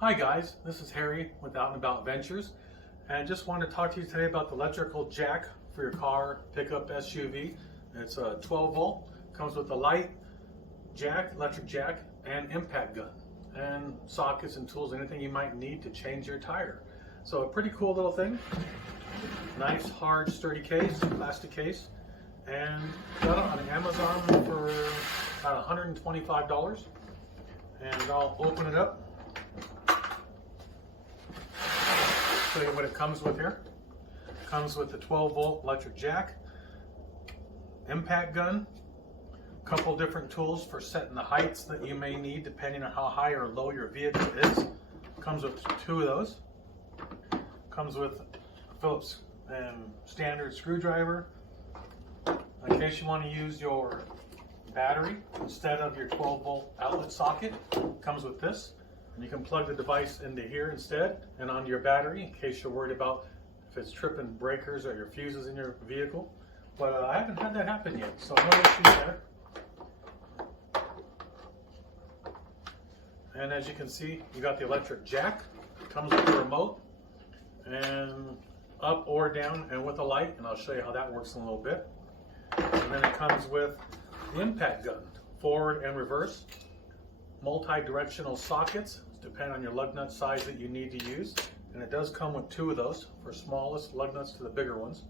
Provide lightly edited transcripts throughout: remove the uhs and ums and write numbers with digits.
Hi guys, this is Harry with Out and About Ventures, and I just want to talk to you today about the electrical jack for your car, pickup, SUV. It's a 12 volt, comes with a light, jack, electric jack, and impact gun, and sockets and tools, anything you might need to change your tire. So a pretty cool little thing. Nice, hard, sturdy case, plastic case, and got it on Amazon for about $125. And I'll open it up. Show you what it comes with here. It comes with the 12 volt electric jack, impact gun, a couple different tools for setting the heights that you may need depending on how high or low your vehicle is. Comes with two of those. Comes with a Phillips standard screwdriver in case you want to use your battery instead of your 12 volt outlet socket. Comes with this. And you can plug the device into here instead and onto your battery in case you're worried about if it's tripping breakers or your fuses in your vehicle. But I haven't had that happen yet, so no issues there. And as you can see, you got the electric jack. It comes with the remote and up or down and with a light, and I'll show you how that works in a little bit. And then it comes with the impact gun, forward and reverse. Multi-directional sockets, depending on your lug nut size that you need to use. And it does come with two of those, for smallest lug nuts to the bigger ones.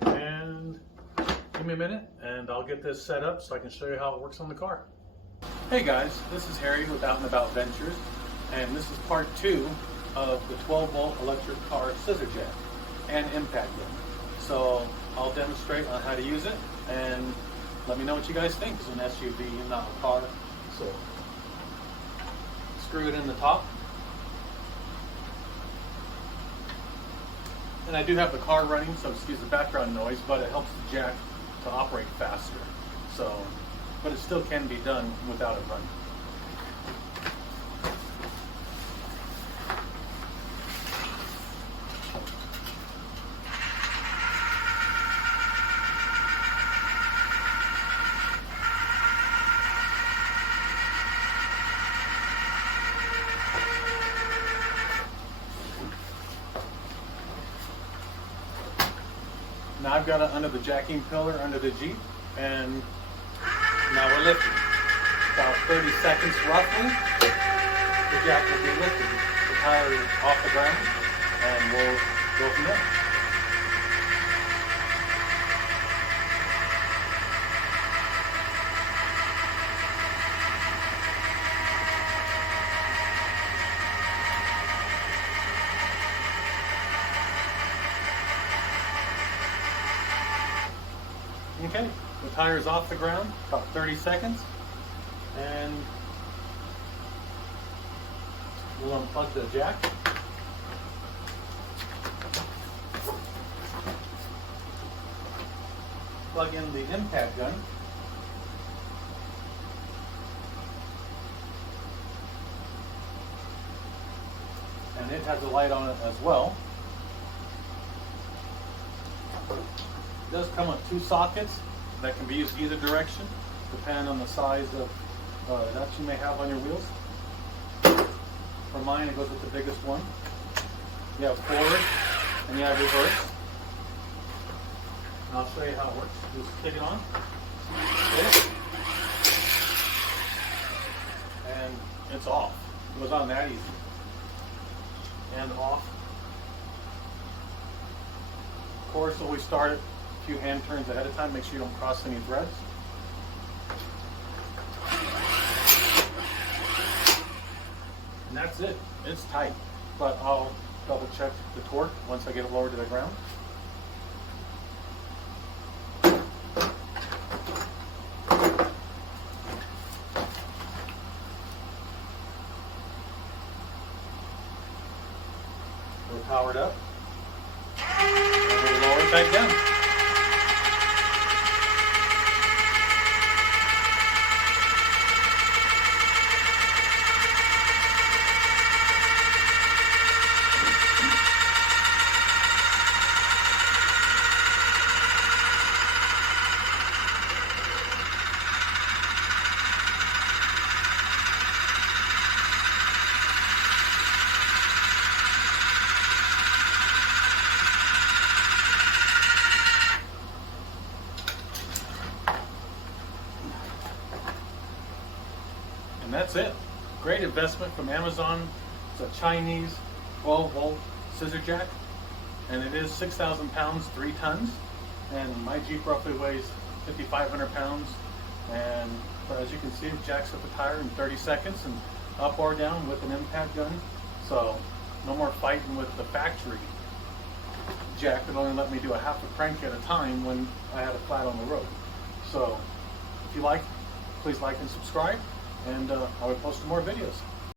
And give me a minute and I'll get this set up so I can show you how it works on the car. Hey guys, this is Harry with Out and About Ventures, and this is part 2 of the 12 volt electric car scissor jack and impact gun. So I'll demonstrate on how to use it and let me know what you guys think. It's an SUV, not a car. So screw it in the top. And I do have the car running, so excuse the background noise, but it helps the jack to operate faster. So, but it still can be done without it running. Now I've got it under the jacking pillar under the Jeep, and now we're lifting. About 30 seconds roughly, the jack will be lifted. The tire is off the ground, and we'll go from there. Okay, the tire is off the ground, about 30 seconds, and we'll unplug the jack. Plug in the impact gun. And it has a light on it as well. It does come with two sockets that can be used either direction, depending on the size of nuts you may have on your wheels. For mine, it goes with the biggest one. You have forward and you have reverse. And I'll show you how it works. Just kick it on. Okay. And it's off. It goes on that easy. And off. Of course, always start it few hand turns ahead of time, make sure you don't cross any threads. And that's it. It's tight, but I'll double check the torque once I get it lowered to the ground. We're powered up, and we'll lower it back down. And that's it. Great investment from Amazon. It's a Chinese 12-volt scissor jack, and it is 6,000 pounds, 3 tons. And my Jeep roughly weighs 5,500 pounds. And as you can see, it jacks up the tire in 30 seconds and up or down with an impact gun. So no more fighting with the factory jack that only let me do a half a crank at a time when I had a flat on the road. So if you like, please like and subscribe, and I will post more videos.